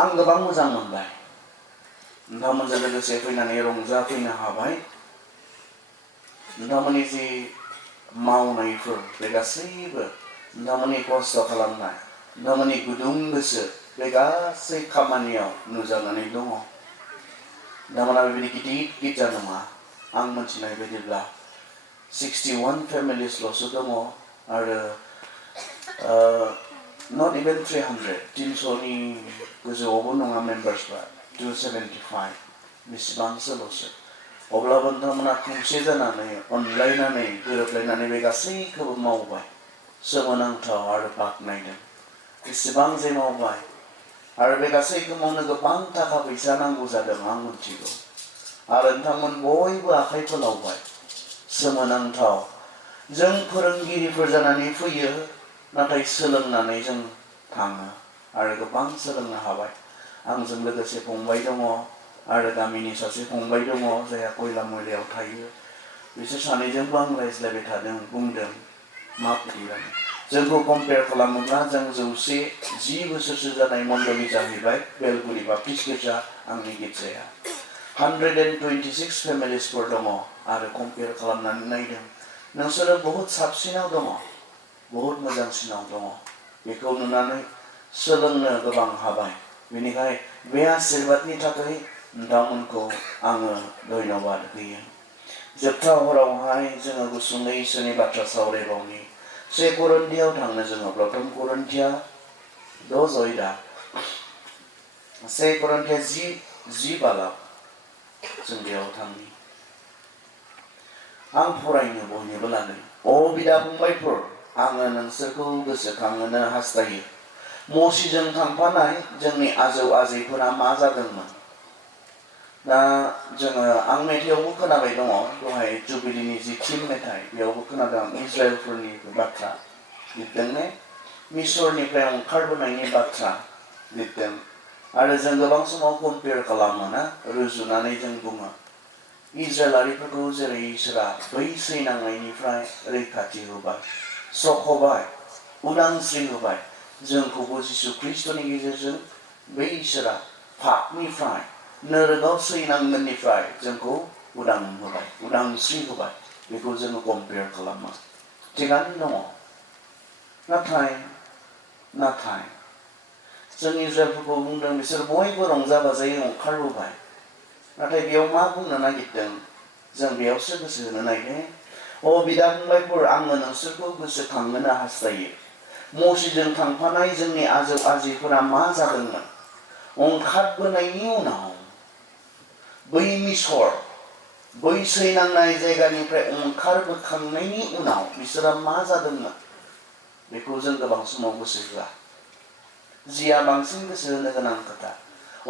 आं गोबां मोजां मोनबाय नोंथांमोनजों लोगोसे फैनानै रंजाफैनो हाबाय नोंथांमोननि जि मावनायफोर बे गासैबो नोंथांमोननि खस्थ' खालामनाय नोंथांमोननि गुदुं गोसो बे गासै खामानियाव नुजानानै दङ नोंथांमोना बेबायदि गिदिर गिर्जा नङा आं मिथिनाय बायदिब्ला 61 फेमिलिसल'सो दङ आरो not even 300 300नि गोजौआवबो नङा मेम्बार्सफ्रा 275 बेसेबांसोल'सो अब्लाबो नोंथांमोना खौसे जानानै अनलायनानै गोरोबलायनानै बे गासैखौबो मावबाय सोमोनांथाव आरो बाख्नायदों एसेबां जे मावबाय आरो बे गासैखौ मावनो गोबां थाखा फैसा नांगौ जादों आं मिथिगौ आरो नोंथांमोन बयबो आखाइ फोलावबाय सोमोनांथाव जों फोरोंगिरिफोर जानानै फैयो नाथाय सोलोंनानै जों थाङो आरो गोबां सोलोंनो हाबाय आंजों लोगोसे फंबाय दङ आरो गामिनि सासे फंबाय दङ जायहा खयला मयलायाव थायो बिसोर सानैजोंबो आं रायज्लायबाय थादों बुंदों माबायदि जोंखौ कम्पेयार खालामोब्ला जों 110 बोसोरसो जानाय मण्डलि जाहैबाय बेलगुरि बाप्टिस्ट गिर्जा आंनि गिर्जाया 126 फेमिलिसफोर दङ आरो कम्पेयार खालामनानै नायदों नोंसोरो बहुत साबसिनाव दङ बहुत मोजांसिनाव दङ बेखौ नुनानै सोलोंनो गोबां हाबाय बेनिखाय बे आशीर्बादनि थाखाय नोंथांमोनखौ आङो धन्यबाद होयो जोबथा हरावहाय जोङो गुसुङै इसोरनि बाथ्रा सावरायबावनि 1 करिन्थियाव थांनो जोङो प्रथम करिन्थिया 10 जयदा 1 करिन्थिया 10 बालाव जों बेयाव थांनि आं फरायनो बयनोबो लादों अ बिदा फंबायफोर आङो नोंसोरखौ गोसोखांहोनो हास्थायो मसीजों थांफानाय जोंनि आजौ आजैफोरा मा जादोंमोन दा जोङो आं मेथाइयावबो खोनाबाय दङ दहाय जुबिलिनि जि थिम मेथाइ बेयावबो खोनादों इजराइलफोरनि बाथ्रा लिरदों ने मिसरनिफ्राय ओंखारबोनायनि बाथ्रा लिरदों आरो जों गोबां समाव कम्पेयार खालामो ना रुजुनानै जों बुङो इजराइलारिफोरखौ जेरै इसोरा बै सैनांनायनिफ्राय रैखाथि होबाय सख'बाय उदांस्रि होबाय जोंखौबो जिसु ख्रिस्ट'नि गेजेरजों बै इसोरा पापनिफ्राय नोरगाव सैनांगोननिफ्राय जोंखौ उदां होबाय उदांस्रि होबाय बेखौ जोङो कम्पेयार खालामो थिगानो दङ नाथाय जों इजराइलफोरखौ बुंदों बिसोर बयबो रंजा बाजायै ओंखारबोबाय नाथाय बेयाव मा बुंनो नागिरदों जों बेयावसो गोसो होनो नागिरदों अ बिदा फंबायफोर आङो नोंसोरखौ गोसोखांहोनो हास्थायो मसीजों थांफानाय जोंनि आजौ आजैफोरा मा जादोंमोन ओंखारबोनायनि उनाव बै मिसर बै सैनांनाय जायगानिफ्राय ओंखारबोखांनायनि उनाव बिसोरा मा जादोंमोन बेखौ जों गोबां समाव गोसो होआ जिया बांसिन गोसो होनो गोनां खोथा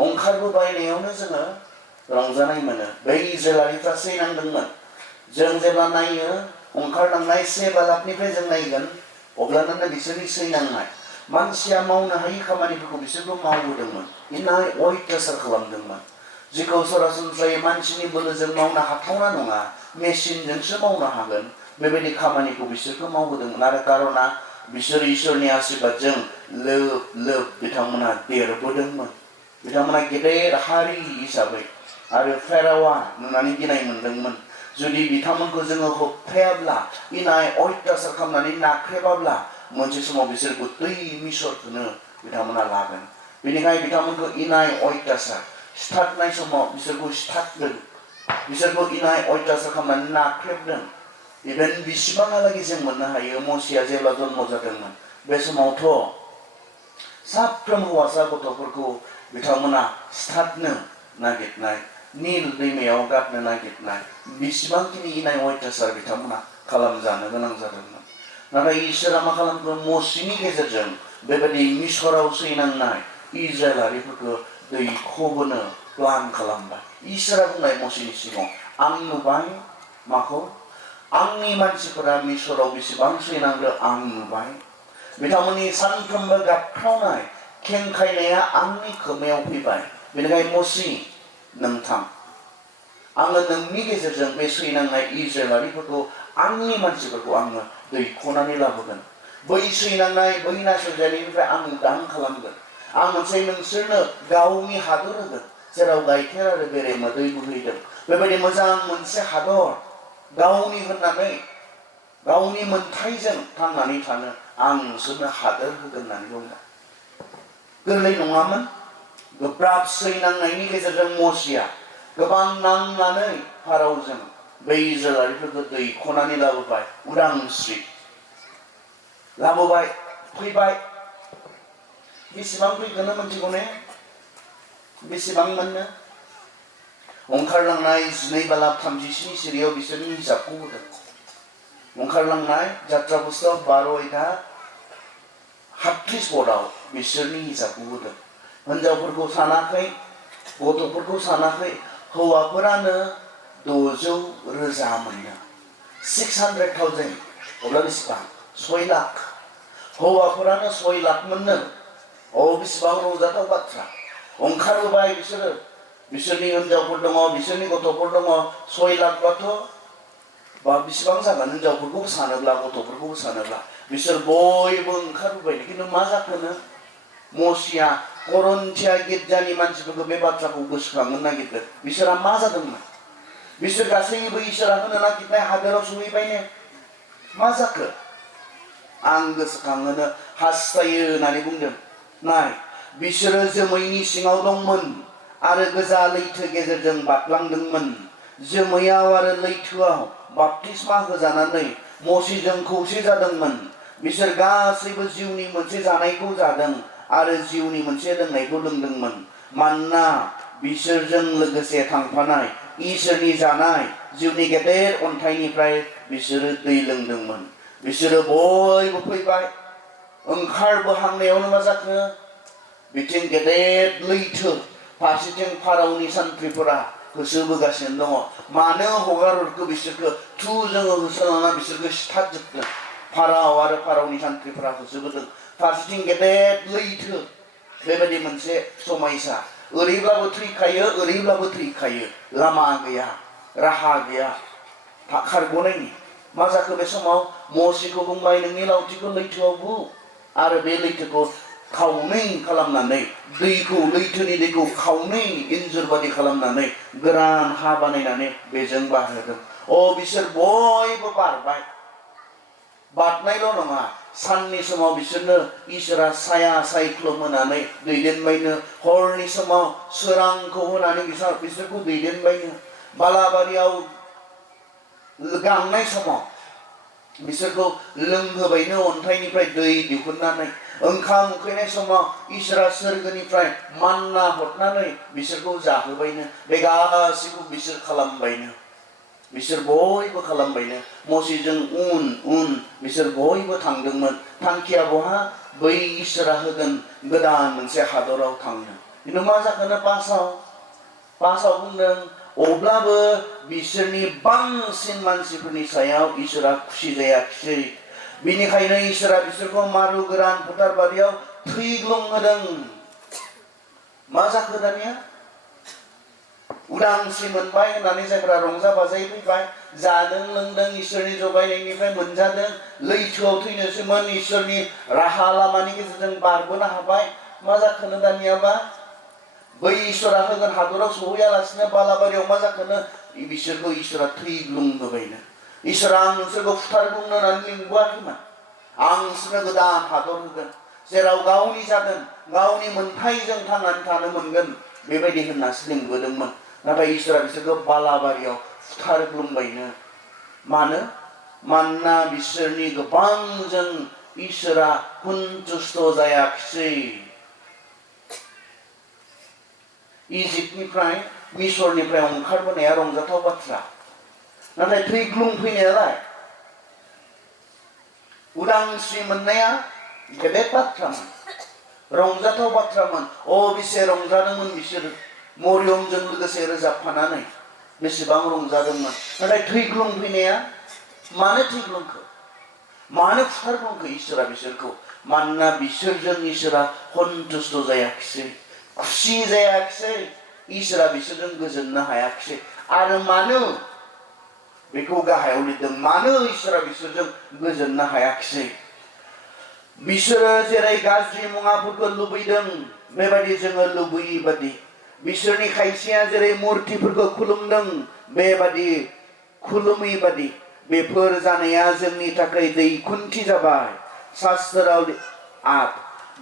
ओंखारबोबायनायावनो जोङो रंजानाय मोनो बै इजराइलारिफ्रा सैनांदोंमोन जों जेब्ला नायो ओंखारलांनाय 1 बालाकनिफ्राय जों नायगोन अब्लानो बिसोरनि सैनांनाय मानसिया मावनो हायि खामानिफोरखौ बिसोरबो मावबोदोंमोन इनाय अयथासार खालामदोंमोन जिखौ सरासनस्रायै मानसिनि बोलोजों मावनो हाथावना नङा मेसिनजोंसो मावनो हागोन बेबायदि खामानिखौ बिसोरखौ मावबोदोंमोन आरो कारना बिसोर इसोरनि आशीर्बादजों लोब बिथांमोना देरबोदोंमोन बिथांमोना गेदेर हारि हिसाबै आरो फेरावा नुनानै गिनाय मोनदोंमोन जुदि बिथांमोनखौ जोङो होबथायाब्ला इनाय अयथासार खालामनानै नाख्रेबाब्ला मोनसे समाव बिसोरखौ दै मिसरखौनो बिथांमोना लागोन बेनिखायनो बिथांमोनखौ इनाय अयथासार सिथारनाय समाव बिसोरखौ सिथारदों बिसोरखौ इनाय अयथासार खालामनानै नाख्रेबदों इभेन बिसिबांहालागै जों मोननो हायो मसीया जेब्ला जन्म जादोंमोन बे समावथ' साफ्रोम हौवासा गथ'फोरखौ बिथांमोना सिथारनो नागिरनाय नील दैमायाव गारनो नागिरनाय बिसिबांखिनि इनाय अयथासार बिथांमोना खालामजानो गोनां जादोंमोन नाथाय इसोरा मा खालामखो मसीनि गेजेरजों बेबायदि मिसराव सैनांनाय इजराइलारिफोरखौ दैखोबोनो प्लान खालामबाय इसोरा बुंनाय मसीनि सिगाङाव आं नुबाय माखौ आंनि मानसिफोरा मिसराव बेसेबां सैनांदों आं नुबाय बिथांमोननि सानफ्रोमबो गाबख्रावनाय खेंखायनाया आंनि खोमायाव फैबाय बेनिखायनो मसी नोंथां आङो नोंनि गेजेरजों बे सैनांनाय इजराइलारिफोरखौ आंनि मानसिफोरखौ आङो दैखोनानै लाबोगोन बै सैनांनाय बै नासयजानायनिफ्राय आं उदां खालामगोन आं मोनसे नोंसोरनो गावनि हादर होगोन जेराव गाइखेर आरो बेरे मोदै बोहैदों बेबायदि मोजां मोनसे हादर गावनि होननानै गावनि मोनथायजों थांनानै थानो आं नोंसोरनो हादोर होगोन होननानै बुंदों गोरलै नङामोन गोब्राब सैनांनायनि गेजेरजों मसिया गोबां नांनानै फारावजों बै इजराइलारिफोरखौ दैख'नानै लाबोबाय उदांस्रि लाबोबाय फैबाय बेसेबां फैगोन मोनथिगौ ने बेसेबां मोननो ओंखारलांनाय 12:37 सिरियाव बिसोरनि हिसाबखौ होदों ओंखारलांनाय जात्रा पुस्तक 12 अध्याय 38 पदआव बिसोरनि हिसाबखौ होदों हिनजावफोरखौ सानाखै गथ'फोरखौ सानाखै हौवाफोरानो 600,000 मोननो 600,000 अब्ला बेसेबां 6 लाख हौवाफोरानो 6 लाख मोननो बेसेबां रंजाथाव बाथ्रा ओंखारबोबाय बिसोरो बिसोरनि हिनजावफोर दङ बिसोरनि गथ'फोर दङ 6 लाखबाथ' बा बेसेबां जागोन हिनजावफोरखौ सानोब्ला गथ'फोरखौ सानोब्ला बिसोर बयबो ओंखारबोबाय खिन्थु मा जाखोनो मसिया करन्थिया गिर्जानि मानसिफोरखौ बे बाथ्राखौ गोसोखांनो नागिरदों बिसोरा मा जादोंमोन बिसोर गासैबो इसोरा होनो नागिरनाय हादोराव सहैबायनो मा जाखो आं गोसोखांहोनो हास्थायो होननानै बुंदों नाय बिसोरो जोमैनि सिङाव दंमोन आरो गोजा लैथो गेजेरजों बारलांदोंमोन जोमैयाव आरो लैथोआव बाप्तिस्मा होजानानै मसिजों खौसे जादोंमोन बिसोर गासैबो जिउनि मोनसे जानायखौ जादों आरो जिउनि मोनसे लोंनायखौ लोंदोंमोन मानोना बिसोरजों लोगोसे थांफानाय इसोरनि जानाय जिउनि गेदेर अन्थाइनिफ्राय बिसोरो दै लोंदोंमोन बिसोरो बयबो फैबाय ओंखारबोहांनायावनो मा जाखो बिथिं गेदेर लैथो फारसेथिं फारावनि सान्थ्रिफोरा होसोबोगासिनो दङ मानो हगार हरखो बिसोरखौ जोङो होसोलांना बिसोरखौ सिथारजोबदों फाराव आरो फारावनि सान्थ्रिफोरा होसोबोदों फारसेथिं गेदेर लैथो बेबायदि मोनसे समायसा ओरैब्लाबो थैखायो लामा गैया राहा गैया खारग'नायनि मा जाखो बे समाव मसिखौ बुंबाय नोंनि लावथिखौ लैथोआव बु आरो बे लैथोखौ खावनै खालामनानै लैथोनि दैखौ खावनै इन्जुर बादि खालामनानै गोरान हा बानायनानै बेजों बारहोदों बिसोर बयबो बारबाय बारनायल' नङा साननि समाव बिसोरनो इसोरा साया सायख्लुम होनानै दैदेनबायनो हरनि समाव सोरांखौ होनानै बिसोरखौ दैदेनबायनो बालाबारियाव गांनाय समाव बिसोरखौ लोंहोबायनो अन्थाइनिफ्राय दै दिहुननानै ओंखाम उखैनाय समाव इसोरा सोरगोनिफ्राय मान्ना हरनानै बिसोरखौ जाहोबायनो बे गासैखौ बिसोर खालामबायनो बिसोर बयबो खालामबायनो मसिजों उन बिसोर बयबो थांदोंमोन थांखिया बहा बै इसोरा होगोन गोदान मोनसे हादराव थांनो खिन्थु मा जाखोनो पासाव बुंदों अब्लाबो बिसोरनि बांसिन मानसिफोरनि सायाव इसोरा खुसि जायाखिसै बिनिखायनो इसोरा बिसोरखौ मारु गोरान फोथार बारियाव थैग्लुंहोदों मा जाखो दानिया उदांस्रि मोनबाय होननानै जायफोरा रंजा बाजायै फैबाय जादों लोंदों इसोरनि जगायनायनिफ्राय मोनजादों लैथोआव थैनोसैमोन इसोरनि राहा लामानि गेजेरजों बारबोनो हाबाय मा जाखोनो दानियाबा बै इसोरा होगोन हादराव सहैयालासिनो बालाबारियाव मा जाखोनो बिसोरखौ इसोरा थैग्लुंहोबायनो इसोरा आं नोंसोरखौ फुथारग्लुंनो होननानै लिंबोआखैमोन आं नोंसोरनो गोदान हादर होगोन जेराव गावनि जागोन गावनि मोनथायजों थांनानै थानो मोनगोन बेबायदि होननासो लिंबोदोंमोन नाथाय इसोरा बिसोरखौ बालाबारियाव फुथारग्लुंबायनो मानोना बिसोरनि गोबांजों इसोरा सन्तुष्ट जायाखिसै इजिप्टनिफ्राय मिसरनिफ्राय ओंखारबोनाया रंजाथाव बाथ्रा नाथाय थैग्लुंफैनायालाय उदांस्रि मोननाया गेदेर बाथ्रामोन रंजाथाव बाथ्रामोन बेसे रंजादोंमोन बिसोर मरियमजों लोगोसे रोजाबफानानै बेसेबां रंजादोंमोन नाथाय थैग्लुंफैनाया मानो थैग्लुंखो मानो फुथारग्लुंखो इसोरा बिसोरखौ मानोना बिसोरजों इसोरा सन्तुष्ट जायाखिसै खुसि जायाखिसै इसोरा बिसोरजों गोजोननो हायाखिसै आरो मानो बेखौ गाहायाव लिरदों मानो इसोरा बिसोरजों गोजोननो हायाखिसै बिसोरो जेरै गाज्रि मुवाफोरखौ लुबैदों बेबायदि जोङो लुबैयै बादि बिसोरनि खायसेया जेरै मुर्तिफोरखौ खुलुमदों बेबादि खुलुमै बादि बेफोर जानाया जोंनि थाखाय दैखुन्थि जाबाय शास्त्राव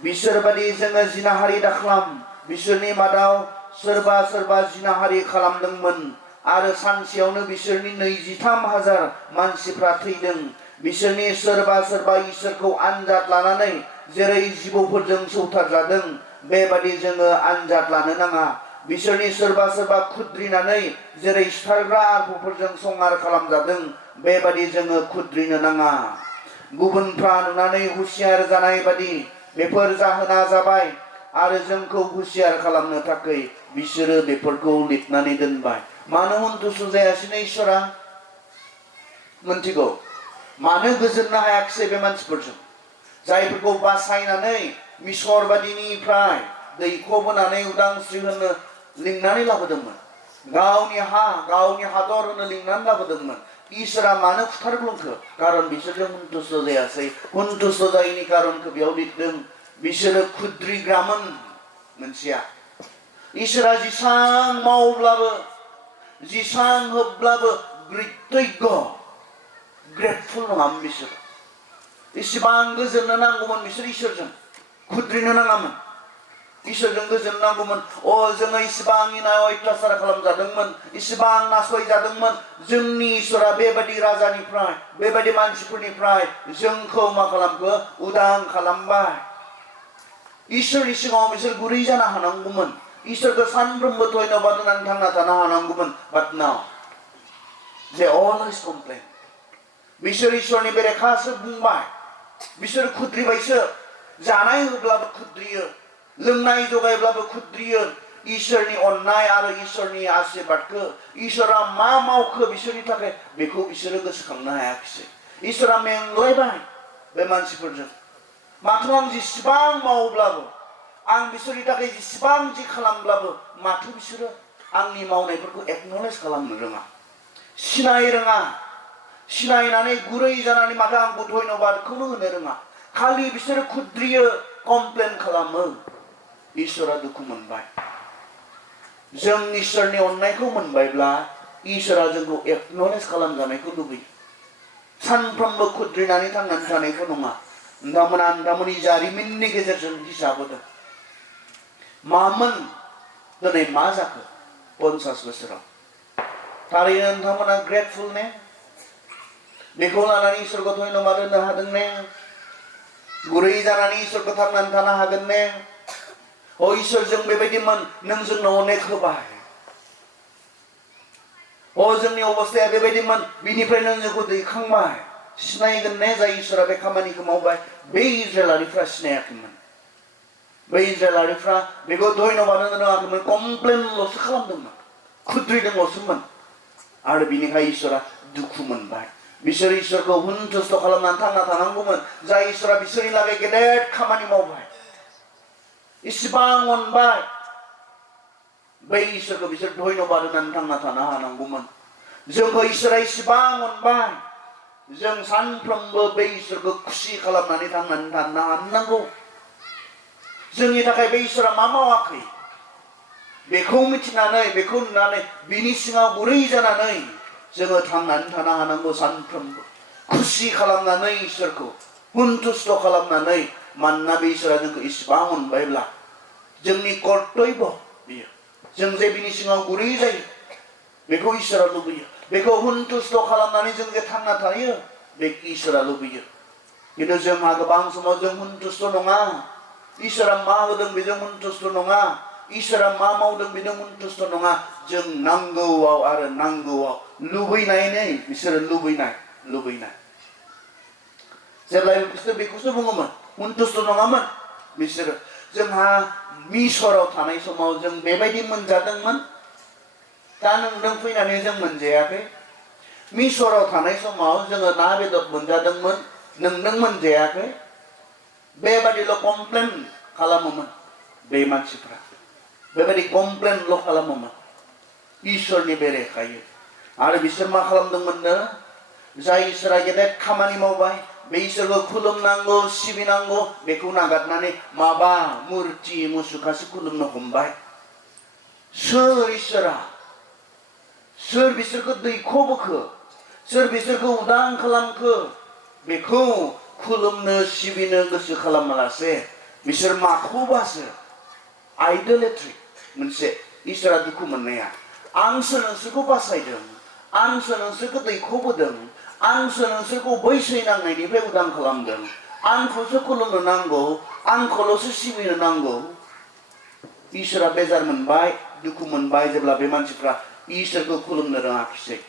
बिसोर बादि जोङो जिनाहारि दाखालाम बिसोरनि मादाव सोरबा सोरबा जिनाहारि खालामदोंमोन आरो सानसेयावनो बिसोरनि 23,000 मानसिफ्रा थैदों बिसोरनि सोरबा सोरबा इसोरखौ आनजाद लानानै जेरै जिबौफोरजों सौथारजादों बेबादि जोङो आनजाद लानो नाङा बिसोरनि सोरबा सोरबा खुद्रिनानै जेरै सिथारग्रा आर्फोरजों संहार खालामजादों बेबादि जोङो खुद्रिनो नाङा गुबुनफ्रा नुनानै हुसियार जानाय बादि बेफोर जाहोना जाबाय आरो जोंखौ हुसियार खालामनो थाखाय बिसोरो बेफोरखौ लिरनानै दोनबाय मानो हुनथुसु जायासैनो इसोरा मोनथिगौ मानो गोजोननो हायाखिसै बे मानसिफोरजों जायफोरखौ बासायनानै मिसर बादिनिफ्राय दैखोबोनानै उदांस्रि होनो लिंनानै लाबोदोंमोन गावनि हादर होनो लिंनानै लाबोदोंमोन इसोरा मानो फुथारग्लुंखो खारन बिसोरजों हुनथुसु जायासै हुनथुसु जायैनि खारनखौ बेयाव लिरदों बिसोरो खुद्रिग्रामोन मोनसेया इसोरा जिसां मावब्लाबो जिसां होब्लाबो ग्रेटफुल नङामोन बिसोर इसिबां गोजोननो नांगौमोन बिसोर इसोरजों खुद्रिनो नाङामोन इसोरजों गोजोन नांगौमोन जोङो इसिबां इनाय अयथासार खालामजादोंमोन इसिबां नासयजादोंमोन जोंनि इसोरा बेबायदि राजानिफ्राय बेबायदि मानसिफोरनिफ्राय जोंखौ मा खालामखो उदां खालामबाय इसोरनि सिगाङाव बिसोर गुरै जानो हानांगौमोन इसोरखौ सानफ्रोमबो धन्यबाद होनानै थांना थानो हानांगौमोन but now they always complain बिसोर इसोरनि बेरेखासो बुंबाय बिसोर खुद्रिबायसो जानाय होब्लाबो खुद्रियो लोंनाय जगायब्लाबो खुद्रियो इसोरनि अननाय आरो इसोरनि आशीर्वादखौ इसोरा मा मावखो बिसोरनि थाखाय बेखौ बिसोरो गोसोखांनो हायाखिसै इसोरा मेंलायबाय बे मानसिफोरजों माथो आं जेसेबां मावब्लाबो आं बिसोरनि थाखाय जेसेबां जि खालामब्लाबो माथो बिसोरो आंनि मावनायफोरखौ एक्नलेज खालामनो रोङा सिनाय रोङा सिनायनानै गुरै जानानै माथो आंखौ धन्यबादखौनो होनो रोङा खालि बिसोरो खुद्रियो कमप्लेन खालामो इसोरा दुखु मोनबाय जों इसोरनि अननायखौ मोनबायब्ला इसोरा जोंखौ एक्नलेज खालामजानायखौ लुबैयो सानफ्रोमबो खुद्रिनानै थांनानै थानायखौ नङा नोंथांमोननि जारिमिननि गेजेरजों हिसाब होदों मामोन दिनै मा जाखो 50 बोसोराव थारैनो नोंथांमोना ग्रेटफुल ने बेखौ लानानै इसोरखौ धन्यबाद होनो हादों ने गुरै जानानै इसोरखौ थांनानै थानो हागोन ने इसोरजों बेबायदिमोन नों जोंनो अनेक होबाय जोंनि अबस्थाया बेबायदिमोन बिनिफ्राय नों जोंखौ दैखांबाय सिनायगोन ने जाय इसोरा बे खामानिखौ मावबाय बे इजराइलारिफ्रा सिनायाखैमोन बै इजराइलारिफ्रा बेखौ धन्यबाद होनो रोङाखैमोन कमप्लेनल'सो खालामदोंमोन खुद्रिदोंल'सोमोन आरो बिनिखाय इसोरा दुखु मोनबाय बिसोर इसोरखौ हुनथुस्थ' खालामनानै थांना थानांगौमोन जाय इसोरा बिसोरनि लागै गेदेर खामानि मावबाय इसिबां अनबाय बै इसोरखौ बिसोर धन्यबाद होनानै थांना थानो हानांगौमोन जोंखौ इसोरा इसिबां अनबाय जों सानफ्रोमबो बै इसोरखौ खुसि खालामनानै थांनानै थानो हानांगौ जोंनि थाखाय बै इसोरा मा मावाखै बेखौ मिथिनानै बेखौ नुनानै बिनि सिङाव गुरै जानानै जोङो थांनानै थानो हानांगौ सानफ्रोमबो खुसि खालामनानै इसोरखौ हुनथुस्थ' खालामनानै मानोना बे इसोरा जोंखौ इसिबां अनबायब्ला जोंनि कर्तब्य बियो जों जे बिनि सिङाव गुरै जायो बेखौ इसोरा लुबैयो बेखौ हुनथुस्थ' खालामनानै जों जे थांना थायो बेखौ इसोरा लुबैयो खिन्थु जोंहा गोबां समाव जों हुनथुस्थ' नङा इसोरा मा होदों बेजों हुनथुस्थ' नङा इसोरा मा मावदों बेजों हुनथुस्थ' नङा जों नांगौआव आरो नांगौआव लुबैनायनै बिसोरो लुबैनाय जेब्लायबो बिसोर बेखौसो बुङोमोन हुनथुस्थ' नङामोन बिसोरो जोंहा मिसराव थानाय समाव जों बेबायदि मोनजादोंमोन दा नोंजों फैनानै जों मोनजायाखै मिसराव थानाय समाव जोङो ना बेदर मोनजादोंमोन नोंजों मोनजायाखै बेबादिल' कमप्लेन खालामोमोन बे मानसिफ्रा बेबायदि कमप्लेनल' खालामोमोन इसोरनि बेरेखायै आरो बिसोर मा खालामदोंमोननो जाय इसोरा गेदेर खामानि मावबाय बे इसोरखौ खुलुमनांगौ सिबिनांगौ बेखौ नागारनानै माबा मुर्ति मुसुखासो खुलुमनो हमबाय सोर इसोरा सोर बिसोरखौ दैखोबोखो सोर बिसोरखौ उदां खालामखो बेखौ खुलुमनो सिबिनो गोसो खालामालासे बिसोर माखौबासो आइडोलेट्रि मोनसे इसोरा दुखु मोननाया आंसो नोंसोरखौ बासायदों आंसो नोंसोरखौ दैखोबोदों आंसो नोंसोरखौ बैसोय नांनायनिफ्राय उदां खालामदों आंखौसो खुलुमनो नांगौ आंखौल'सो सिबिनो नांगौ इसोरा बेजार मोनबाय दुखु मोनबाय जेब्ला बे मानसिफ्रा इसोरखौ खुलुमनो रोङाखिसै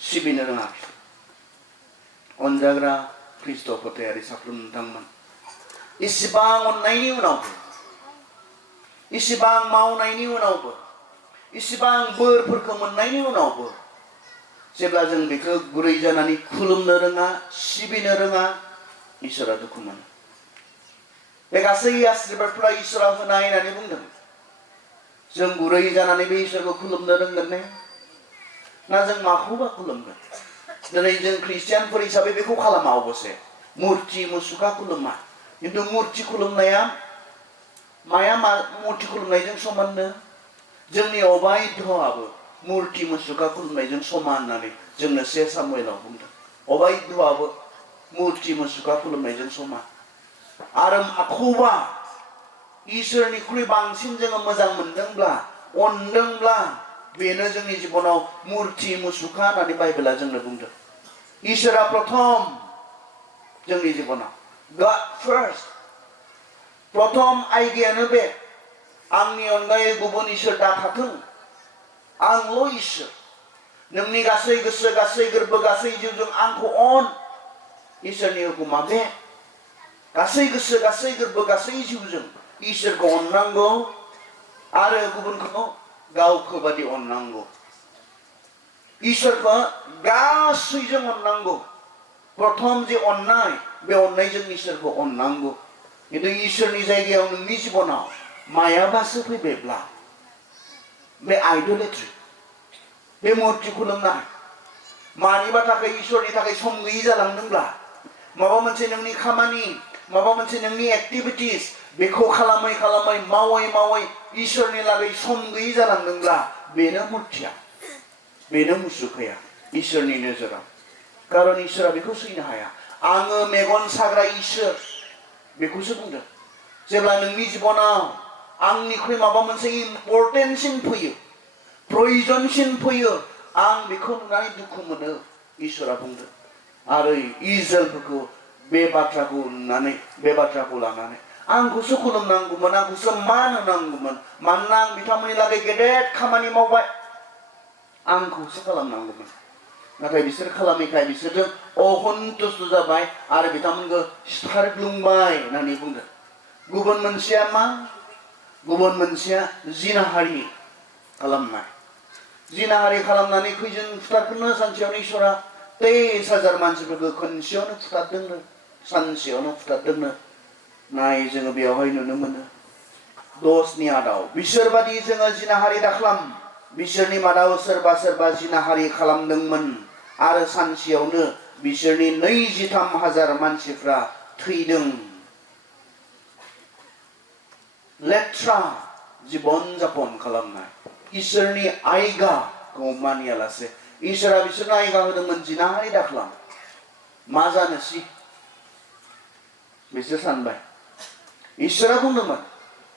सिबिनो रोङाखिसै अनजाग्रा ख्रिस्ट' फोथायारि साफ्रोम नोंथांमोन इसिबां अननायनि उनावबो इसिबां मावनायनि उनावबो इसिबां बोरफोरखौ मोननायनि उनावबो जेब्ला जों बेखौ गुरै जानानै खुलुमनो रोङा सिबिनो रोङा इसोरा दुखु मोनो बे गासै आशीर्बादफोरा इसोरा होनाय होननानै बुंदों जों गुरै जानानै बे इसोरखौ खुलुमनो रोंगोन ने ना जों माखौबा खुलुमगोन दिनै जों ख्रिस्टियानफोर हिसाबै बेखौ खालामा अबसे मुर्ति मुसुखा खुलुमा खिन्थु मुर्ति खुलुमनाया माया मुर्ति खुलुमनायजों समान जोंनि अबायध्यआबो मुर्ति मुसुखा खुलुमनायजों समान होननानै जोंनो 1 सामुएलाव बुंदों अबायध्यआबो मुर्ति मुसुखा खुलुमनायजों समान आरो माखौबा इसोरनिख्रुइ बांसिन जोङो मोजां मोनदोंब्ला अनदोंब्ला बेनो जोंनि जिबनाव मुर्ति मुसुखा होननानै बाइबेला जोंनो बुंदों इसोरा प्रथम जोंनि जिबनाव गॉड फार्स्ट प्रथम आयदायानो बे आंनि अनगायै गुबुन इसोर दाथाथों आंल' इसोर नोंनि गासै गोसो गासै गोरबो गासै जिउजों आंखौ अन इसोरनि हुकुमा बे गासै गोसो गासै गोरबो गासै जिउजों इसोरखौ अननांगौ आरो गुबुनखौ गावखौ बादि अननांगौ इसोरखौ गासैजों अननांगौ प्रथम जे अननाय बे अननायजों इसोरखौ अननांगौ खिन्थु इसोरनि जायगायाव नोंनि जिबनाव मायाबासो फैबायब्ला बे आइडोलेट्रि बे मुर्ति खुलुमनाय मानिबा थाखाय इसोरनि थाखाय सम गैयि जालांदोंब्ला माबा मोनसे नोंनि खामानि माबा मोनसे नोंनि एक्टिभिटिस बेखौ खालामै खालामै मावै मावै इसोरनि लागै सम गैयि जालांदोंब्ला बेनो मुर्तिया बेनो मुसुखाया इसोरनि नोजोराव खारन इसोरा बेखौ सैनो हाया आङो मेगन साग्रा इसोर बेखौसो बुंदों जेब्ला नोंनि जिबनाव आंनिख्रुइ माबा मोनसे इम्परटेन्टसिन फैयो प्रयोजनसिन फैयो आं बेखौ नुनानै दुखु मोनो इसोरा बुंदों आरो इजराइलफोरखौ बे बाथ्राखौ नुनानै बे बाथ्राखौ लानानै आंखौसो खुलुमनांगौमोन आंखौसो मान होनांगौमोन मानोना आं बिथांमोननि लागै गेदेर खामानि मावबाय आंखौसो खालामनांगौमोन नाथाय बिसोर खालामैखाय बिसोरजों असन्तुष्ट जाबाय आरो बिथांमोनखौ सिथारग्लुंबाय होननानै बुंदों गुबुन मोनसेया मा गुबुन मोनसेया जिनाहारि खालामनाय जिनाहारि खालामनानै खैजोन फुथारखौनो सानसेयावनो इसोरा 23,000 मानसिफोरखौ खनसेयावनो फुथारदोंनो सानसेयावनो फुथारदोंनो नाय जोङो बेयावहाय नुनो मोनो 10नि आदाव बिसोरबादि जोङो जिनाहारि दाखालाम बिसोरनि मादाव सोरबा सोरबा जिनाहारि खालामदोंमोन आरो सानसेयावनो बिसोरनि 23,000 मानसिफ्रा थैदों लेथ्रा जीवन जापन खालामनाय इसोरनि आयगाखौ मानियालासे इसोरा बिसोरनो आयगा होदोंमोन जिनाहारि दाखालाम मा जानोसै बिसोर सानबाय इसोरा बुंदोंमोन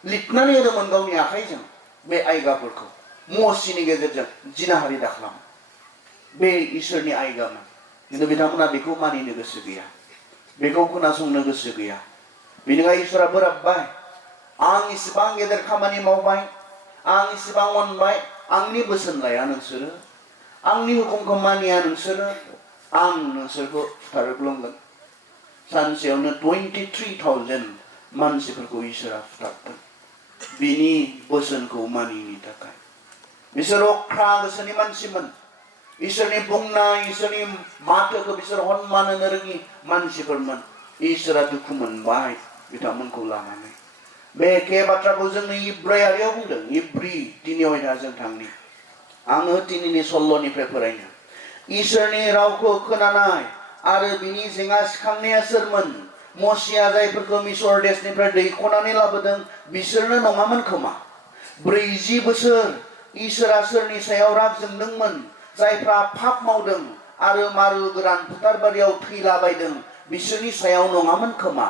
लिरनानै होदोंमोन गावनि आखाइजों बे आयगाफोरखौ मसीनि गेजेरजों जिनाहारि दाखालाम बे इसोरनि आयगामोन खिन्थु बिथांमोना बेखौ मानिनो गोसो गैया बेखौ खोनासंनो गोसो गैया बेनिखाय इसोरा बोराबबाय आं इसिबां गेदेर खामानि मावबाय आं इसिबां अनबाय आंनि बोसोन लाया नोंसोरो आंनि हुकुमखौ मानिया नोंसोरो आं नोंसोरखौ फुथारग्लुंगोन सानसेयावनो 23,000 मानसिफोरखौ इसोरा फुथारदों बिनि बोसोनखौ मानियैनि थाखाय बिसोर अख्रा गोसोनि मानसिमोन इसोरनि बुंनाय इसोरनि माथोखौ बिसोर हनमान होनो रोङि मानसिफोरमोन इसोरा दुखु मोनबाय बिथांमोनखौ लानानै बे एखे बाथ्राखौ जोंनो इब्रायारियाव बुंदों इब्रि 3 अध्यायजों थांनि आङो 3नि 16निफ्राय फरायनो इसोरनि रावखौ खोनानाय आरो बिनि जेंना सिखांनाया सोरमोन? मसिया जायफोरखौ मिसर देशनिफ्राय दैख'नानै लाबोदों बिसोरनो नङामोन खोमा? 40 बोसोर इसोरा सोरनि सायाव राग जोंदोंमोन? जायफ्रा पाप मावदों आरो मारु गोरान फोथारबारियाव थैलाबायदों बिसोरनि सायाव नङामोन खोमा?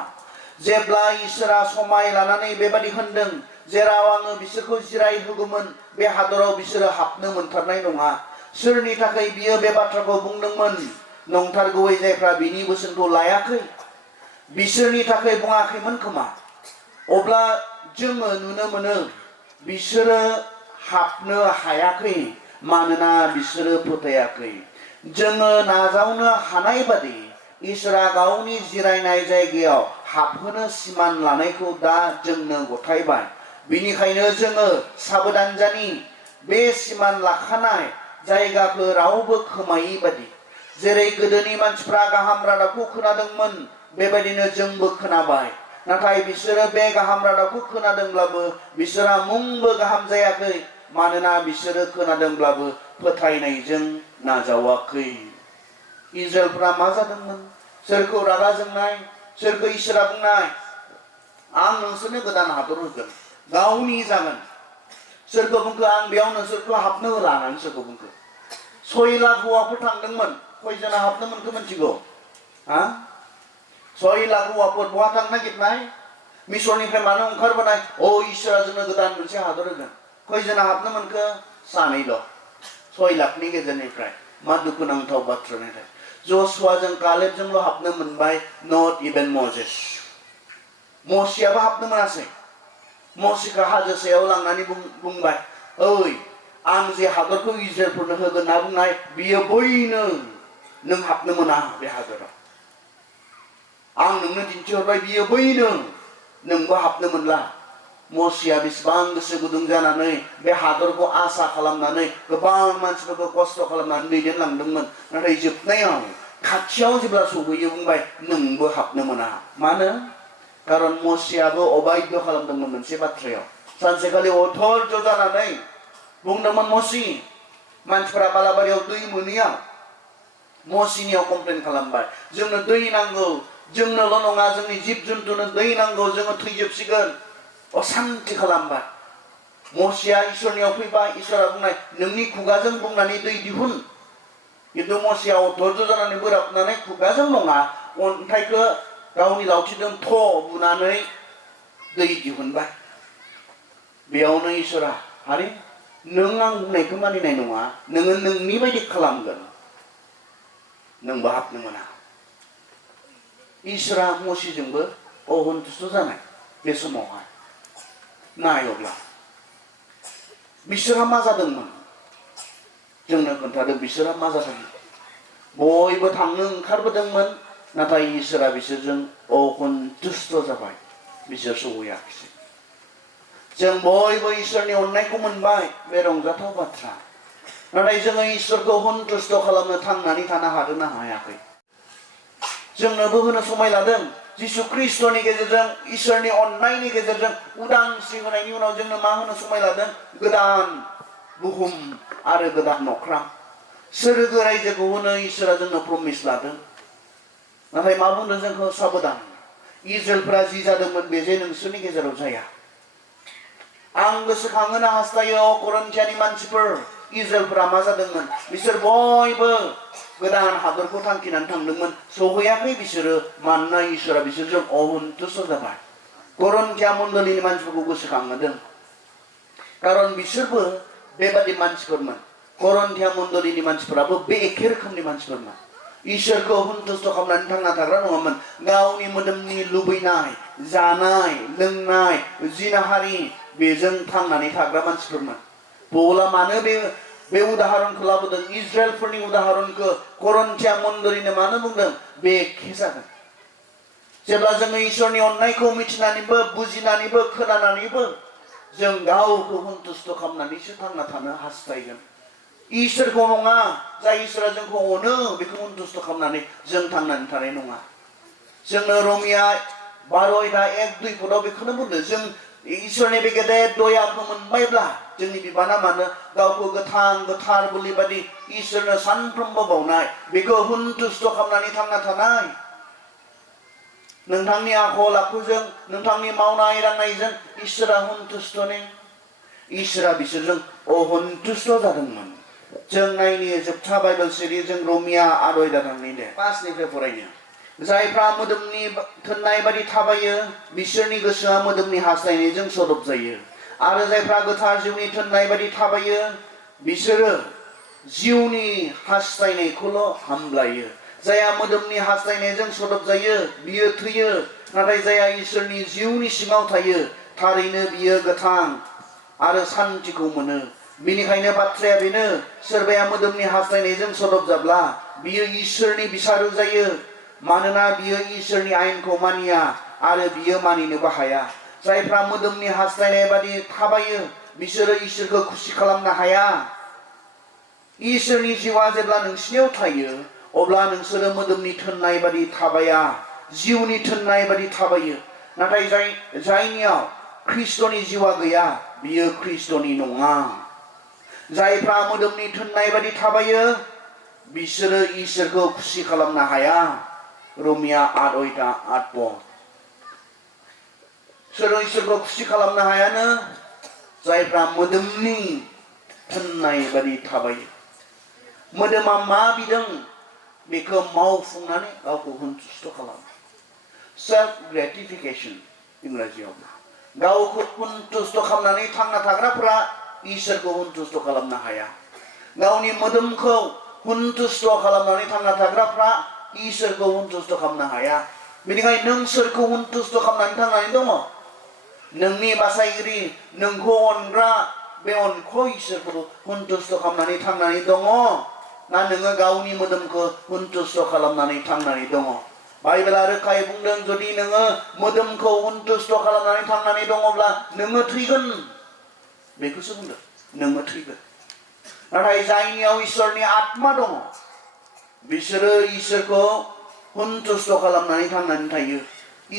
जेब्ला इसोरा समाय लानानै बेबादि होनदों, जेराव आङो बिसोरखौ जिराय होगौमोन बे हादराव बिसोरो हाबनो मोनथारनाय नङा। सोरनि थाखाय बियो बे बाथ्राखौ बुंदोंमोन? नंथारगौयै जायफ्रा बिनि बोसोनखौ लायाखै बिसोरनि थाखाय बुङाखैमोन खोमा? अब्ला जोङो नुनो मोनो बिसोरो हाबनो हायाखै मानोना बिसोरो फोथायाखै। जोङो नाजावनो हानाय बादि इसोरा गावनि जिरायनाय जायगायाव हाबहोनो सिमान लानायखौ दा जोंनो गथायबाय। बिनिखायनो जोङो साबधान जानि, बे सिमान लाखानाय जायगाखौ रावबो खोमायै बादि। जेरै गोदोनि मानसिफ्रा गाहाम रादाबखौ खोनादोंमोन बेबायदिनो जोंबो खोनाबाय। नाथाय बिसोरो बे गाहाम रादाबखौ खोनादोंब्लाबो बिसोरा मुंबो गाहाम जायाखै मानोना बिसोरो खोनादोंब्लाबो फोथायनायजों नाजावाखै। इजराइलफ्रा मा जादोंमोन? सोरखौ रागा जोंनाय? सोरखौ इसोरा बुंनाय आं नोंसोरनो गोदान हादर होगोन, गावनि जागोन? सोरखौ बुंखो आं बेयाव नोंसोरखौ हाबनो होला होननानै सोरखौ बुंखो? 6 लाख हौवाफोर थांदोंमोन, खयजना हाबनो मोनखो मिथिगौ? 6 लाख हौवाफोर बहा थांनो नागिरनाय? मिसरनिफ्राय मानो ओंखारबोनाय? इसोरा जोंनो गोदान मोनसे हादर होगोन। खयजना हाबनो मोनखो? 2ल'। 6 लाखनि गेजेरनिफ्राय। मा दुखुनांथाव बाथ्रा नाथाय जसुवाजों कालेबजोंल' हाबनो मोनबाय, नट इभेन मजेस। मसियाबो हाबनो मोनासै। मसिखौ हाजो सायाव लांनानै बुंबाय, ओइ आं जे हादरखौ इजराइलफोरनो होगोन होनना बुंनाय बियो बैनो, नों हाबनो मोना बे हादराव। आं नोंनो दिन्थिहरबाय बियो बैनो, नोंबो हाबनो मोनला। मसिया बेसेबां गोसो गुदुं जानानै बे हादरखौ आसा खालामनानै गोबां मानसिफोरखौ खस्थ' खालामनानै दैदेनलांदोंमोन। नाथाय जोबनायाव खाथियाव जेब्ला सौहैयो बुंबाय नोंबो हाबनो मोना। मानो? खारन मसियाबो अबायद्य खालामदोंमोन मोनसे बाथ्रायाव। सानसेखालि अधर्ज जानानै बुंदोंमोन मसि, मानसिफोरा बालाबारियाव दै मोनैया मसिनियाव कमप्लेन खालामबाय, जोंनो दै नांगौ, जोंनोल' नङा जोंनि जिब जुन्थुनो दै नांगौ, जोङो थैजोबसिगोन। असान्ति खालामबाय। मसिया इसोरनियाव फैबाय, इसोरा बुंनाय नोंनि खुगाजों बुंनानै दै दिहुन। किन्तु मसिया अधर्ज जानानै बोराबनानै खुगाजों नङा अन्थाइखौ गावनि लावथिजों बुनानै दै दिहुनबाय। बेयावनो इसोरा आरे नों आं बुंनायखौ मानिनाय नङा, नोङो नोंनि बायदि खालामगोन, नोंबो हाबनो मोना। इसोरा मसिजोंबो असन्तुष्ट जानाय बे समावहाय। नायोब्ला बिसोरहा मा जादोंमोन? जोंनो खोन्थादों बिसोरहा मा जादोंमोन। बयबो थांनो ओंखारबोदोंमोन, नाथाय इसोरा बिसोरजों असन्तुष्ट जाबाय, बिसोर सौहैयाखिसै। जों बयबो इसोरनि अननायखौ मोनबाय, बे रंजाथाव बाथ्रा। नाथाय जोङो इसोरखौ सन्तुष्ट खालामनो थांनानै थानो हादों ना हायाखै? जोंनोबो होनो समाय लादों। जिसु ख्रिस्ट'नि गेजेरजों, इसोरनि अननायनि गेजेरजों उदांस्रि होनायनि उनाव जोंनो मा होनो समाय लादों? गोदान बुहुम आरो गोदान नख्रां, सोरगो रायजोखौ होनो इसोरा जोंनो प्रमिस लादों। नाथाय मा बुंदों जोंखौ? साबधान, इजराइलफोरा जि जादोंमोन बे जे नोंसोरनि गेजेराव जाया। आं गोसोखांहोनो हास्थायो करन्थियानि मानसिफोर, इजराइलफोरा मा जादोंमोन? बिसोर बयबो गोदान हादरखौ थांखिनानै थांदोंमोन, सौहैयाखै बिसोरो मानोना इसोरा बिसोरजों असन्तुष्ट जाबाय। करन्थिया मण्डलीनि मानसिफोरखौ गोसोखांहोदों, खारन बिसोरबो बेबादि मानसिफोरमोन। करन्थिया मण्डलीनि मानसिफोराबो बे एखे रोखोमनि मानसिफोरमोन। इसोरखौ सन्तुष्ट खालामनानै थांना थाग्रा नङामोन। गावनि मोदोमनि लुबैनाय, जानाय लोंनाय, जिनाहारि बेजों थांनानै थाग्रा मानसिफोरमोन। पौला मानो बे उदाहरणखौ लाबोदों? इजराइलफोरनि उदाहरणखौ करन्थिया मण्डलीनो मानो बुंदों? बे एखे जागोन। जेब्ला जोङो इसोरनि अननायखौ मिथिनानैबो, बुजिनानैबो, खोनानानैबो जों गावखौ सन्तुष्ट खालामनानैसो थांना थानो हास्थायगोन। इसोरखौ नङा, जाय इसोरा जोंखौ अनो बेखौ सन्तुष्ट खालामनानै जों थांनानै थानाय नङा। जोंनो रमिया 12:1-2 बेखौनो बुंदों, जों इसोरनि बे गेदेर दयाखौ मोनबायब्ला जोंनि बिबाना मानो गावखौ गोथार बोलि बादि इसोरनो सानफ्रोमबो बावनाय बेखौ हुनथुस्थ' खालामनानै थांना थानाय नोंथांनि आखल आखुजों नोंथांनि मावनाय दांनायजों इसोरा हुनथुस्थ' ने इसोरा बिसोरजों अहन्थुस्थ' जादोंमोन जों नायनि जोबथा बाइबेल सिरि जों रमिया आदय दानांनि दे 5 निफ्राय फरायनो जायफ्रा मोदोमनि थोननाय बादि थाबायो बिसोरनि गोसोआ मोदोमनि हास्थायनायजों सदब जायो आरो जायफ्रा गोथार जिउनि थोननाय बादि थाबायो बिसोरो जिउनि हास्थायनायखौल' हामब्लायो जाया मोदोमनि हास्थायनायजों सदब जायो बियो थैयो नाथाय जाया इसोरनि जिउनि सिङाव थायो थारैनो बियो गोथां आरो सान्थिखौ मोनो बेनिखायनो बाथ्राया बेनो सोरबाया मोदोमनि हास्थायनायजों सदब जाब्ला बियो इसोरनि बिसारु जायो मानोना बियो इसोरनि आयेनखौ मानिया आरो बियो मानिनोबो हाया जायफ्रा मोदोमनि हास्थायनाय बादि थाबायो बिसोरो इसोरखौ खुसि खालामनो हाया इसोरनि जिउआ जेब्ला नोंसिनियाव थायो अब्ला नोंसोरो मोदोमनि थोननाय बादि थाबाया जिउनि थोननाय बादि थाबायो नाथाय जायनियाव ख्रिस्ट'नि जिउआ गैया बियो ख्रिस्ट'नि नङा जायफ्रा मोदोमनि थोननाय बादि थाबायो बिसोरो इसोरखौ खुसि खालामनो हाया रमिया 8:8 सोर इसोरखौ खुसि खालामनो हायानो जायफ्रा मोदोमनि थोननाय बादि थाबायो मोदोमा मा बिदों बेखौ मावफुंनानै गावखौ हुनथुस्थ' खालामो Self-gratification इंराजियाव गावखौ हुनथुस्थ' खालामनानै थांना थाग्राफोरा इसोरखौ हुनथुस्थ' खालामनो हाया गावनि मोदोमखौ हुनथुस्थ' खालामनानै थांना थाग्राफ्रा इसोरखौ हुनथुस्थ' खालामनो हाया बेनिखायनो नों सोरखौ हुनथुस्थ' खालामनानै थांनानै दङ नोंनि बासायगिरि नोंखौ अनग्रा बे अनखौ इसोरखौ हुनथुस्थ' खालामनानै थांनानै दङ ना नोङो गावनि मोदोमखौ हुनथुस्थ' खालामनानै थांनानै दङ बाइबेला रोखायै बुंदों जुदि नोङो मोदोमखौ हुनथुस्थ' खालामनानै थांनानै दङब्ला नोङो थैगोन बेखौसो बुंदों नोङो थैगोन नाथाय जायनियाव इसोरनि आत्मा दङ बिसोरो इसोरखौ हुनथुस्थ' खालामनानै थांनानै थायो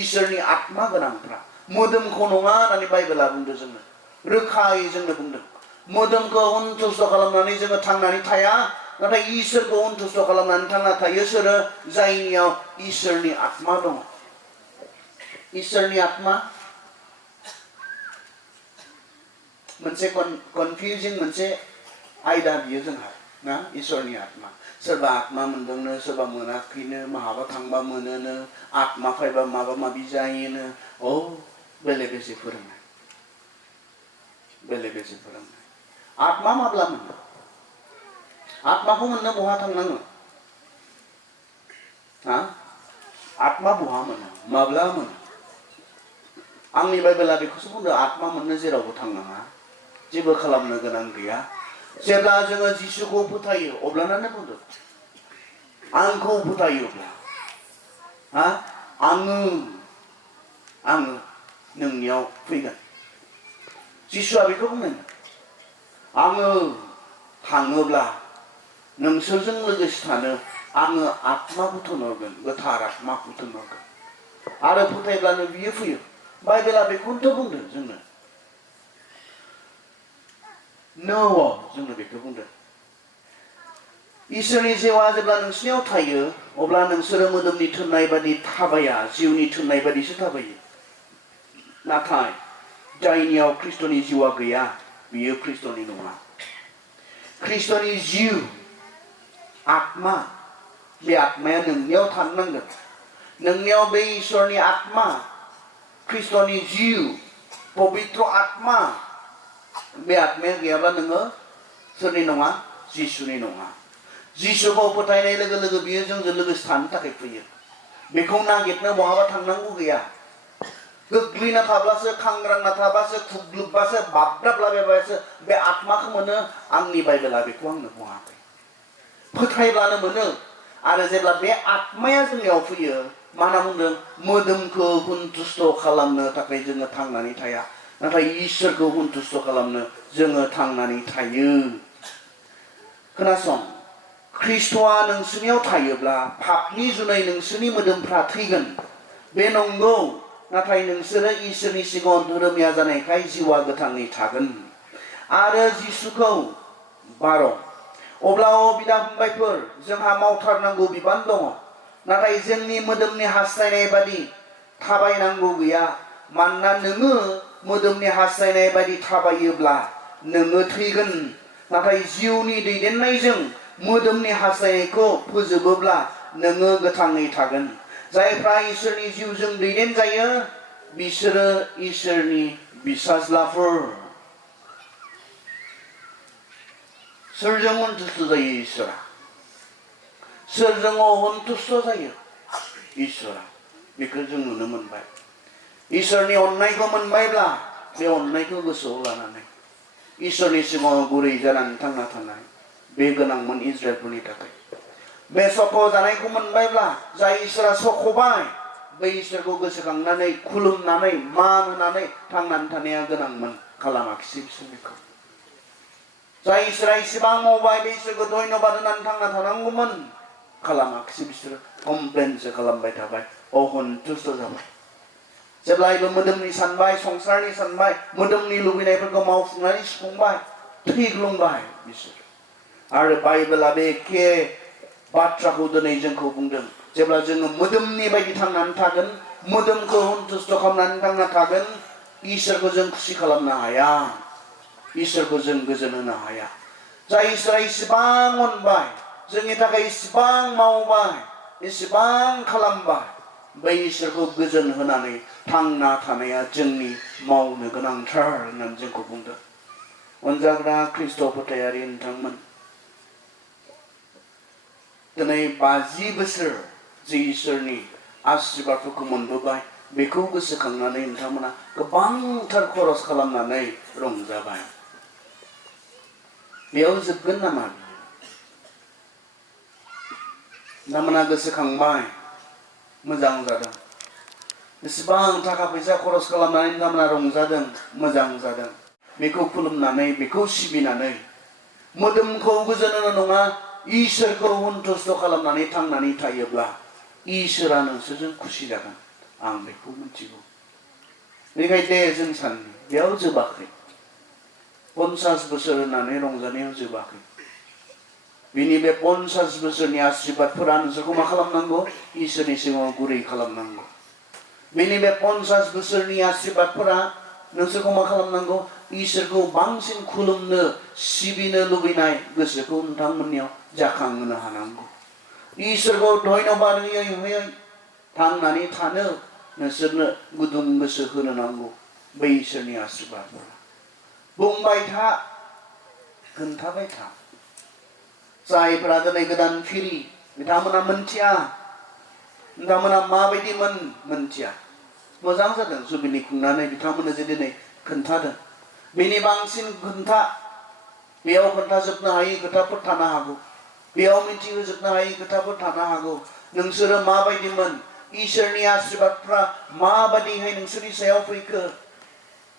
इसोरनि आत्मा गोनांफ्रा मोदोमखौ नङा होननानै बाइबेला बुंदों जोंनो रोखायै जोंनो बुंदों मोदोमखौ हुनथुस्थ' खालामनानै जोङो थांनानै थाया नाथाय इसोरखौ हुनथुस्थ' खालामनानै थांना थायो सोरो जायनियाव इसोरनि आत्मा दङ इसोरनि आत्मा मोनसे कनफिउजिं मोनसे आयदा बियो जोंहा ना इसोरनि आत्मा सोरबा आत्मा मोनदोंनो सोरबा मोनाखैनो माहाबा थांबा मोनोनो आत्मा फैबा माबा माबि जायोनो बेले बेजे फोरोंनाय आत्मा माब्ला मोनो आत्माखौ मोननो बहा थांनाङो आत्मा बहा मोनो माब्ला मोनो आंनि बाइबेला बेखौसो बुंदों आत्मा मोननो जेरावबो थांनाङा जेबो खालामनो गोनां गैया जेब्ला जोङो जिसुखौ फोथायो अब्लानो बुंदों आंखौ फोथायोब्ला आङो नोंनियाव फैगोन जिसुआ बेखौ बुंदों आङो थाङोब्ला नोंसोरजों लोगोसे थानो आङो आत्माखौ थिनहरगोन गोथार आत्माखौ थिनहरगोन आरो फोथायब्लानो बियो फैयो बाइबेला बेखौनोथ' बुंदों जोंनो जोंनो बेखौ बुंदों इसोरनि जिउआ जेब्ला नोंसिनियाव थायो अब्ला नोंसोरो मोदोमनि थोननाय बादि थाबाया जिउनि थोननाय बादिसो थाबायो नाथाय जायनियाव ख्रिस्ट'नि जिउआ गैया बियो ख्रिस्ट'नि नङा ख्रिस्ट'नि जिउ आत्मा बे आत्माया नोंनियाव थानो नांगोन नोंनियाव बे इसोरनि आत्मा ख्रिस्ट'नि जिउ पबित्र आत्मा बे आत्माया गैयाब्ला नोङो सोरनि नङा जिसुनि नङा जिसुखौ फोथायनाय लोगो लोगो बियो जोंजों लोगोसे थानो थाखाय फैयो बेखौ नागिरनो बहाबा थांनांगौ गैया गोग्लैना थाब्लासो खांग्रांना थाब्लासो खुग्लुबबासो बाब्राबलाबायबासो बे आत्माखौ मोनो आंनि बाइबेला बेखौ आंनो बुङाखै फोथायब्लानो मोनो आरो जेब्ला बे आत्माया जोंनियाव फैयो मा होनना बुंदों मोदोमखौ हुनथुस्थ' खालामनो थाखाय जोङो थांनानै थाया नाथाय इसोरखौ हुनथुस्थ' खालामनो जोङो थांनानै थायो खोनासं ख्रिस्ट'आ नोंसोरनियाव थायोब्ला पापनि जुनै नोंसोरनि मोदोमफ्रा थैगोन बे नंगौ नाथाय नोंसोरो इसोरनि सिगाङाव धोरोमिया जानायखाय जिउआ गोथाङै थागोन आरो जिसुखौ बार'। अब्ला बिदा फंबायफोर जोंहा मावथारनांगौ बिबान दङ। नाथाय जोंनि मोदोमनि हास्थायनाय बादि थाबायनांगौ गैया। मानोना नोङो मोदोमनि हास्थायनाय बादि थाबायोब्ला नोङो थैगोन। नाथाय जिउनि दैदेननायजों मोदोमनि हास्थायनायखौ फोजोबोब्ला नोङो गोथाङै थागोन। जायफ्रा इसोरनि जिउजों दैदेनजायो बिसोरो इसोरनि फिसाज्लाफोर। सोरजों सन्तुष्ट जायो इसोरा? सोरजों असन्तुष्ट जायो इसोरा? बेखौ जों नुनो मोनबाय। इसोरनि अननायखौ मोनबायब्ला बे अननायखौ गोसोआव लानानै इसोरनि सिगाङाव गुरै जानानै थांना थानाय बे गोनांमोन इजराइलफोरनि थाखाय। बे सख' जानायखौ मोनबायब्ला जाय इसोरा सख'बाय बै इसोरखौ गोसोखांनानै खुलुमनानै मान होनानै थांनानै थानाया गोनांमोन। खालामाखिसै बिसोर बेखौ। जाय इसोरा इसेबां मावबाय बे इसोरखौ धन्यबाद होनानै थांना थानांगौमोन। खालामाखिसै बिसोरो। कमप्लेनसो खालामबाय थाबाय, असन्तुष्ट जाबाय। जेब्लायबो मोदोमनि सानबाय, संसारनि सानबाय, मोदोमनि लुबैनायफोरखौ मावफुंनानै सुफुंबाय, थैग्लुंबाय बिसोर। आरो बाइबेला बे एखे बाथ्राखौ दिनै जोंखौ बुंदों। जेब्ला जोङो मोदोमनि बायदि थांनानै थागोन, मोदोमखौ सन्तुष्ट खालामनानै थांना थागोन, इसोरखौ जों खुसि खालामनो हाया। इसोरखौ जों गोजोन होनो हाया। जाय इसोरा इसेबां अनबाय, जोंनि थाखाय इसेबां मावबाय, इसेबां खालामबाय, बै इसोरखौ गोजोन होनानै थांना थानाया जोंनि मावनो गोनांथार होननानै जोंखौ बुंदों। अनजाग्रा ख्रिस्ट' फोथायारि नोंथांमोन, दिनै 50 बोसोर जि इसोरनि आशीर्बादफोरखौ मोनबोबाय बेखौ गोसोखांनानै नोंथांमोना गोबांथार खरस खालामनानै रंजाबाय। बेयाव जोबगोन नामा? नोंथांमोना गोसोखांबाय, मोजां जादों। बेसेबां थाखा फैसा खरस खालामनानै नोंथांमोना रंजादों, मोजां जादों। बेखौ खुलुमनानै, बेखौ सिबिनानै मोदोमखौ गोजोन होनो नङा, इसोरखौ सन्तुष्ट खालामनानै थांनानै थायोब्ला इसोरा नोंसोरजों खुसि जागोन। आं बेखौ मिथिगौ। बेनिखायनो दे जों साननि बेयाव जोबाखै। 50 बोसोर होननानै रंजानायाव जोबाखै। बिनि बे 50 बोसोरनि आशीर्बादफोरा नोंसोरखौ मा खालामनांगौ? इसोरनि सिगाङाव गुरै खालामनांगौ। बिनि बे 50 बोसोरनि आशीर्बादफोरा नोंसोरखौ मा खालामनांगौ? इसोरखौ बांसिन खुलुमनो, सिबिनो लुबैनाय गोसोखौ नोंथांमोननियाव जाखांहोनो हानांगौ। इसोरखौ धन्यबाद होयै होयै थांनानै थानो नोंसोरनो गुदुं गोसो होनो नांगौ। बै इसोरनि आशीर्बादफोरा बुंबाय था, खोन्थाबाय था। जायफोरा दिनै गोदान फिरि बिथांमोना मोनथिया, नोंथांमोना माबायदिमोन मोनथिया। मोजां जादों जुबिलि खुंनानै बिथांमोननो जे दिनै खोन्थादों। बेनि बांसिन खोन्था। बेयाव खोन्थाजोबनो हायै खोथाफोर थानो हागौ। बेयाव मिथिहोजोबनो हायै खोथाफोर थानो हागौ। नोंसोरो माबायदिमोन, इसोरनि आशीर्बादफ्रा माबायदिहाय नोंसोरनि सायाव फैखो,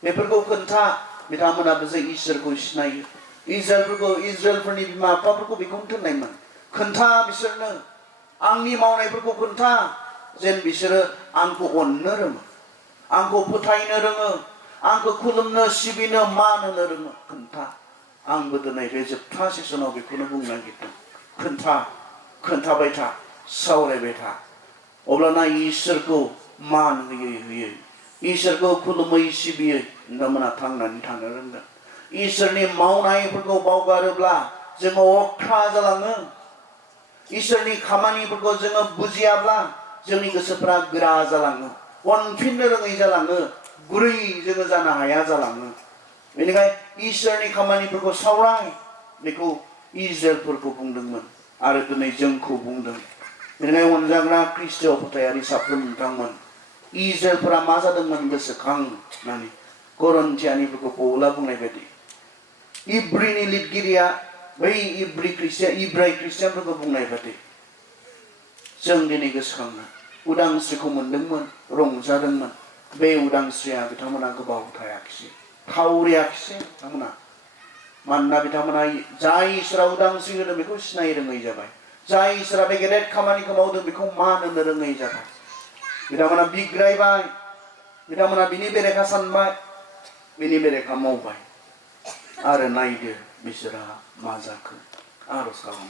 बेफोरखौ खोन्था। बिथांमोनाबो जे इसोरखौ सिनायो। इजराइलफोरनि बिमा बिफाफोरखौ बेखौनो थिननायमोन। खोन्था बिसोरनो, आंनि मावनायफोरखौ खोन्था, जेन बिसोरो आंखौ अननो रोङो, आंखौ फोथायनो रोङो, आंखौ खुलुमनो, सिबिनो, मान होनो रोङो। खोन्था। आंबो दिनै बे जोबथा सेसनाव बेखौनो बुंनो नागिरदों। खोन्था, खोन्थाबाय था, सावरायबाय था। अब्लाना इसोरखौ मान होयै होयै, इसोरखौ खुलुमै सिबियै नोंथांमोना थांनानै थानो रोंगोन। इसोरनि मावनायफोरखौ बावगारोब्ला जोङो अख्रा जालाङो। इसोरनि खामानिफोरखौ जोङो बुजियाब्ला जोंनि गोसोफ्रा गोरा जालाङो, अनफिननो रोङै जालाङो, गुरै जोङो जानो हाया जालाङो। बेनिखायनो इसोरनि खामानिफोरखौ सावराय, बेखौ इजराइलफोरखौ बुंदोंमोन आरो दिनै जोंखौ बुंदों। बेनिखायनो अनजाग्रा ख्रिस्ट' फोथायारि साफ्रोम नोंथांमोन, इजराइलफोरा मा जादोंमोन गोसोखांनानै करन्थियानिफोरखौ पौला बुंनाय बायदि, इब्रिनि लिरगिरिया बै इब्राय ख्रिस्टियानफोरखौ बुंनाय बायदि जों दिनै गोसोखांनो उदांस्रिखौ मोनदोंमोन, रंजादोंमोन। बे उदांस्रिया बिथांमोना गोबाव थायाखिसै, थावरियाखिसै बिथांमोना। मानोना बिथांमोना जाय इसोरा उदांस्रि होदों बेखौ सिनाय रोङै जाबाय। जाय इसोरा बे गेदेर खामानिखौ मावदों बेखौ मान होनो रोङै जाबाय। बिथांमोना बिग्रायबाय, बिथांमोना बिनि बेरेखा सानबाय, बिनि बेरेखा मावबाय। आरो नायदो बिसोरहा मा जाखो आरज गाबो